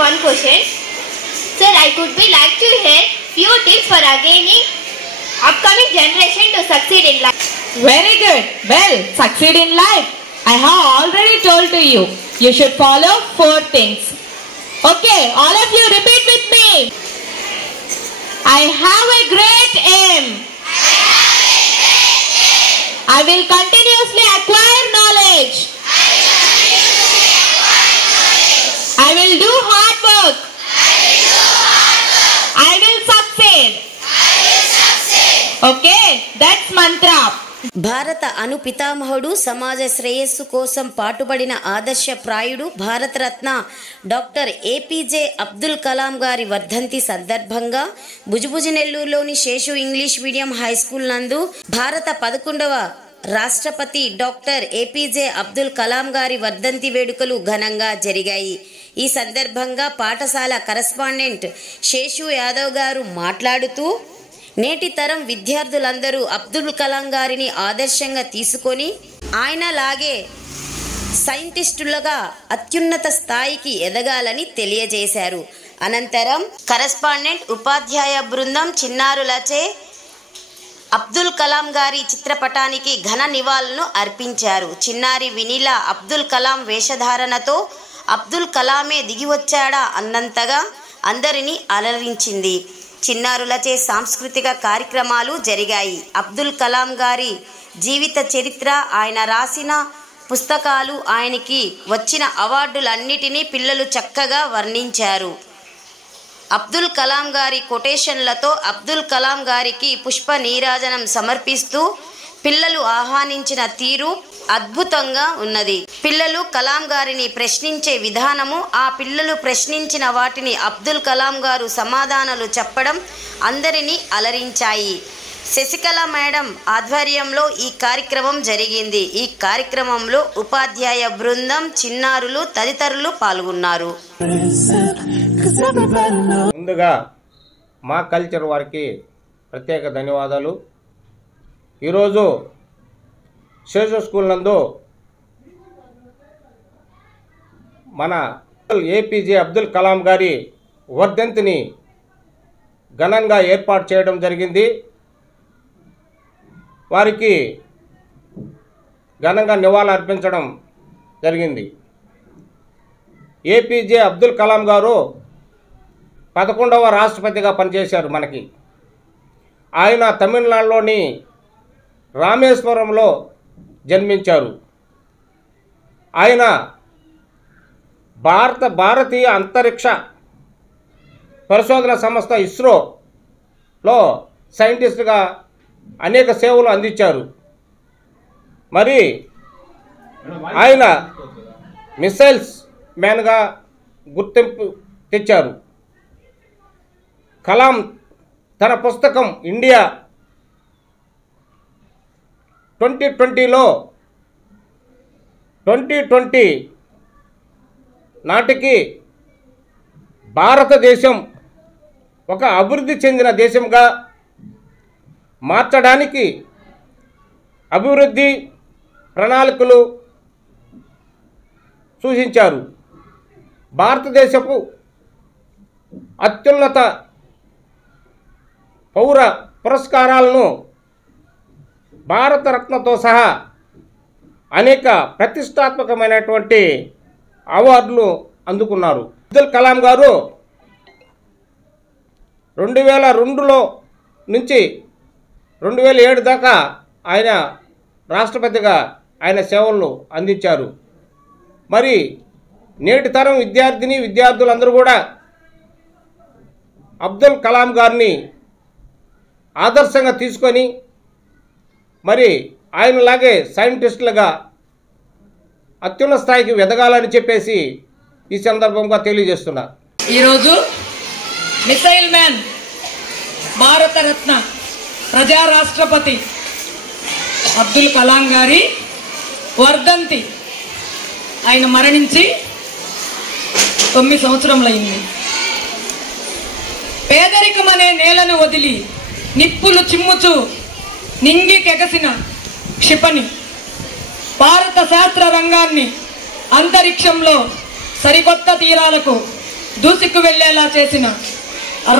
one question. Sir, I could be like to hear few tips for gaining upcoming generation to succeed in life. Very good. Well, succeed in life. I have already told to you. You should follow 4 things. Okay, all of you repeat with me. I have a great aim. I will continuously acquire knowledge. I will do hard work. I will succeed. Okay, that's mantra. భారత అణు పితామహుడు సమాజ శ్రేయస్సు కోసం పాటుపడిన ఆదర్శప్రాయుడు Bharat Ratna doctor APJ Abdul Kalam గారి వర్ధంతి సందర్భంగా భుజబుజినెల్లూరులోని Seshu English medium high school నందు భారత 11వ రాష్ట్రపతి డాక్టర్ ఏపీజే అబ్దుల్ కలాం గారి వర్ధంతి వేడుకలు ఘనంగా జరిగాయి. ఈ సందర్భంగా పాఠశాల కరెస్పాండెంట్ శేషు యాదవ్ గారు మాట్లాడుతూ నేటి తరం విద్యార్థులందరూ అబ్దుల్ కలాం గారిని ఆదర్శంగా తీసుకొని ఆయనలాగే సైంటిస్టులుగా అత్యున్నత స్థాయికి ఎదగాలని తెలియజేశారు. అనంతరం కరెస్పాండెంట్ ఉపాధ్యాయ బృందం చిన్నారులచే అబ్దుల్ కలాం గారి చిత్రపటానికి ఘన నివాళులను అర్పించారు. చిన్నారి వినీల అబ్దుల్ కలాం వేషధారణతో అబ్దుల్ కలామే దిగివచ్చాడా అన్నంతగా అందరినీ అలరించింది. చిన్నారులచే సాంస్కృతిక కార్యక్రమాలు జరిగాయి. అబ్దుల్ కలాం గారి జీవిత చరిత్ర, ఆయన రాసిన పుస్తకాలు, ఆయనకి వచ్చిన అవార్డులన్నిటినీ పిల్లలు చక్కగా వర్ణించారు. అబ్దుల్ కలాం గారి కొటేషన్లతో అబ్దుల్ కలాం గారికి పుష్ప నీరాజనం సమర్పిస్తూ పిల్లలు ఆహ్వానించిన తీరు అద్భుతంగా ఉన్నది. పిల్లలు కలాం గారిని ప్రశ్నించే విధానము, ఆ పిల్లలు ప్రశ్నించిన వాటిని అబ్దుల్ కలాం గారు సమాధానాలు చెప్పడం అందరినీ అలరించాయి. శశికళ మేడం ఆధ్వర్యంలో ఈ కార్యక్రమం జరిగింది. ఈ కార్యక్రమంలో ఉపాధ్యాయ బృందం, చిన్నారులు తదితరులు పాల్గొన్నారు. ముందుగా మా కల్చర్ వారికి ప్రత్యేక ధన్యవాదాలు. ఈరోజు శేషు స్కూల్ నందు మన ఏపీజే అబ్దుల్ కలాం గారి వర్ధంతిని ఘనంగా ఏర్పాటు చేయడం జరిగింది. వారికి ఘనంగా నివాళులు అర్పించడం జరిగింది. ఏపీజే అబ్దుల్ కలాం గారు 11వ రాష్ట్రపతిగా పనిచేశారు మనకి. ఆయన తమిళనాడులోని రామేశ్వరంలో జన్మించారు. ఆయన భారతీయ అంతరిక్ష పరిశోధన సంస్థ ఇస్రోలో సైంటిస్టుగా అనేక సేవలు అందించారు. మరి ఆయన మిసైల్స్ మ్యాన్గా గుర్తింపు తెచ్చారు. కలాం తన పుస్తకం ఇండియా 2020లో 2020 నాటికి భారతదేశం ఒక అభివృద్ధి చెందిన దేశంగా మార్చడానికి అభివృద్ధి ప్రణాళికలు సూచించారు. భారతదేశపు అత్యున్నత పౌర పురస్కారాలను భారతరత్నతో సహా అనేక ప్రతిష్టాత్మకమైనటువంటి అవార్డులు అందుకున్నారు. అబ్దుల్ కలాం గారు 2002లో నుంచి 2007 దాకా ఆయన రాష్ట్రపతిగా ఆయన సేవలను అందించారు. మరి నేటి తరం విద్యార్థులందరూ కూడా అబ్దుల్ కలాం గారిని ఆదర్శంగా తీసుకొని మరి ఆయనలాగే సైంటిస్టులుగా అత్యున్నత స్థాయికి ఎదగాలని చెప్పేసి ఈ సందర్భంగా తెలియజేస్తున్నా. ఈరోజు మిసైల్ మ్యాన్, భారతరత్న, ప్రజా రాష్ట్రపతి అబ్దుల్ కలాం గారి వర్ధంతి. ఆయన మరణించి 9 సంవత్సరములైంది. పేదరికం అనే నేలను వదిలి నిప్పులు చిమ్ముచు నింగికెగసిన క్షిపణి, భారత శాస్త్ర రంగాన్ని అంతరిక్షంలో సరికొత్త తీరాలకు దూసుకు వెళ్లేలా చేసిన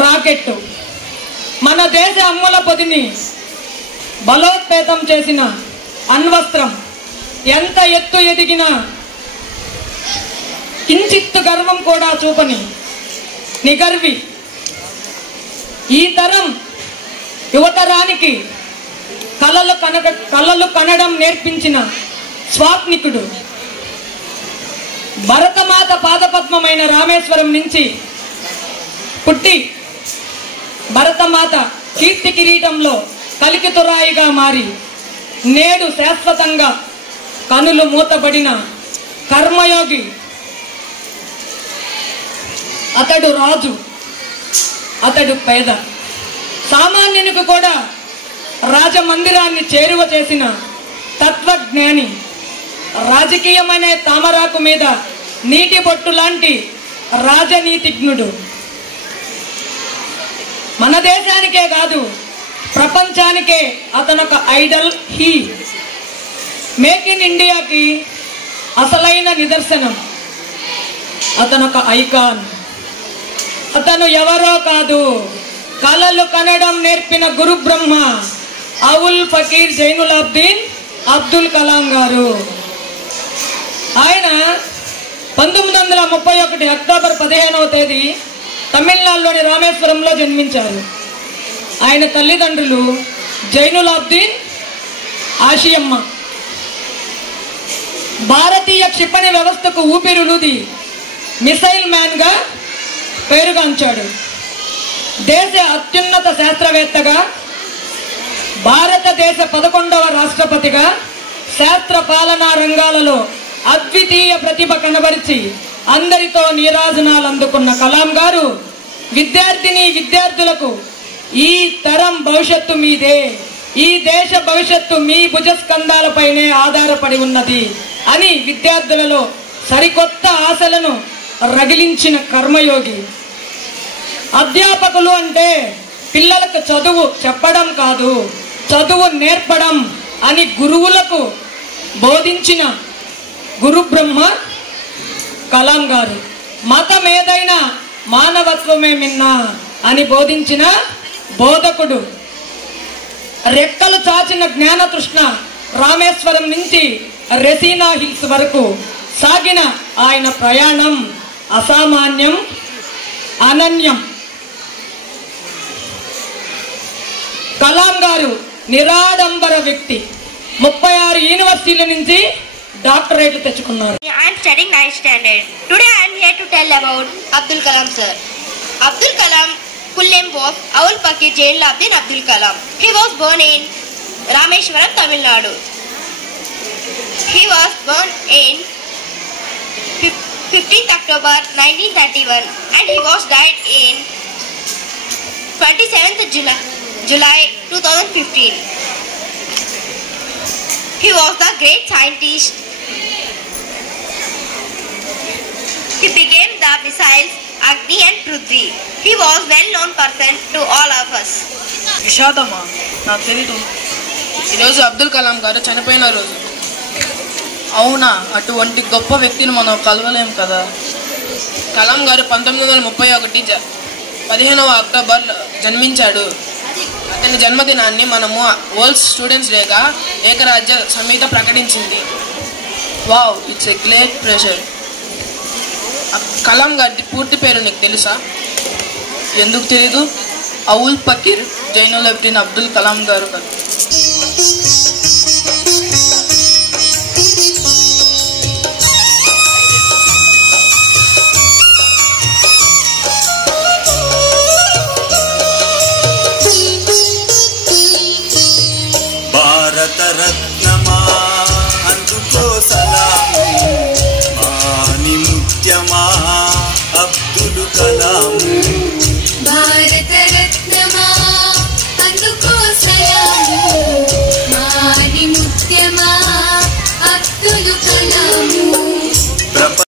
రాకెట్టు, మన దేశ అమ్ముల పొదిని బలోపేతం చేసిన అణ్వస్త్రం, ఎంత ఎత్తు ఎదిగినా కించిత్తు గర్వం కూడా చూపని నిగర్వి, ఈ తరం యువతరానికి కలలు కనడం నేర్పించిన స్వాప్నికుడు, భరతమాత పాదపద్మమైన రామేశ్వరం నుంచి పుట్టి భరతమాత కీర్తి కిరీటంలో కలికితురాయిగా మారి నేడు శాశ్వతంగా కనులు మూతబడిన కర్మయోగి. అతడు రాజు, అతడు పేద, సామాన్యునికి కూడా రాజమందిరాన్ని చేరువ చేసిన తత్వజ్ఞాని, రాజకీయమనే తామరాకు మీద నీటి బొట్టు లాంటి రాజనీతిజ్ఞుడు. మన దేశానికే కాదు ప్రపంచానికే అతనొక ఐడల్. హీ మేక్ ఇన్ ఇండియాకి అసలైన నిదర్శనం. అతనొక ఐకాన్. అతను ఎవరో కాదు, కలలు కనడం నేర్పిన గురు బ్రహ్మ అవుల్ ఫకీర్ జైనులాబ్దీన్ అబ్దుల్ కలాం గారు. ఆయన 1931 అక్టోబర్ 15వ తేదీ తమిళనాడులోని రామేశ్వరంలో జన్మించారు. ఆయన తల్లిదండ్రులు జైనులాబ్దీన్, ఆషియమ్మ. భారతీయ క్షిపణి వ్యవస్థకు ఊపిరులూది మిసైల్ మ్యాన్ గా పేరుగాంచాడు. దేశ అత్యున్నత శాస్త్రవేత్తగా, భారతదేశ 11వ రాష్ట్రపతిగా శాస్త్ర పాలనా రంగాలలో అద్వితీయ ప్రతిభ కనబరిచి అందరితో నీరాజనాలు అందుకున్న కలాం గారు విద్యార్థిని విద్యార్థులకు ఈ తరం భవిష్యత్తు మీదే, ఈ దేశ భవిష్యత్తు మీ భుజస్కంధాలపైనే ఆధారపడి ఉన్నది అని విద్యార్థులలో సరికొత్త ఆశలను రగిలించిన కర్మయోగి. అధ్యాపకులు అంటే పిల్లలకు చదువు చెప్పడం కాదు, చదువు నేర్పడం అని గురువులకు బోధించిన గురు బ్రహ్మ కలాం గారు. మతం ఏదైనా మానవత్వమే మిన్నా అని బోధించిన బోధకుడు. రెక్కలు చాచిన జ్ఞాన తృష్ణ రామేశ్వరం నుంచి రెసీనా హిల్స్ వరకు సాగిన ఆయన ప్రయాణం అసామాన్యం, అనన్యం. కలాం గారు నిరాడంబర వ్యక్తి. 36 యూనివర్సిటీల నుంచి డాక్టరేట్లు తెచ్చుకున్నారు. I am studying 9th standard. Today I am here to tell about Abdul Kalam sir. Abdul Kalam full name was Awul Fakir Jainulabdin Abdul Kalam. He was born in Rameshwaram, Tamil Nadu. He was born in 15th October 1931 and he was died in 27th July 2015. He was the great scientist. He became the missiles Agni and Prithvi. He was well-known person to all of us. విషాదమా? నాకు తెలీదు. ఈరోజు అబ్దుల్ కలాం గారు చనిపోయిన రోజు. అవునా, అటువంటి గొప్ప వ్యక్తిని మనం కలవలేం కదా. కలాం గారు 1931 15వ అక్టోబర్ జన్మించాడు. అతని జన్మదినాన్ని మనము వరల్డ్ స్టూడెంట్స్ డేగా ఏకరాజ్య సమితి ప్రకటించింది. Wow, it's a great pressure. Kalam గారి పూర్తి పేరు నీకు తెలుసా? ఎందుకు తెలీదు? అవుల్ ఫకీర్ జైనులాబ్దీన్ అబ్దుల్ కలాం గారు. భారత రత్న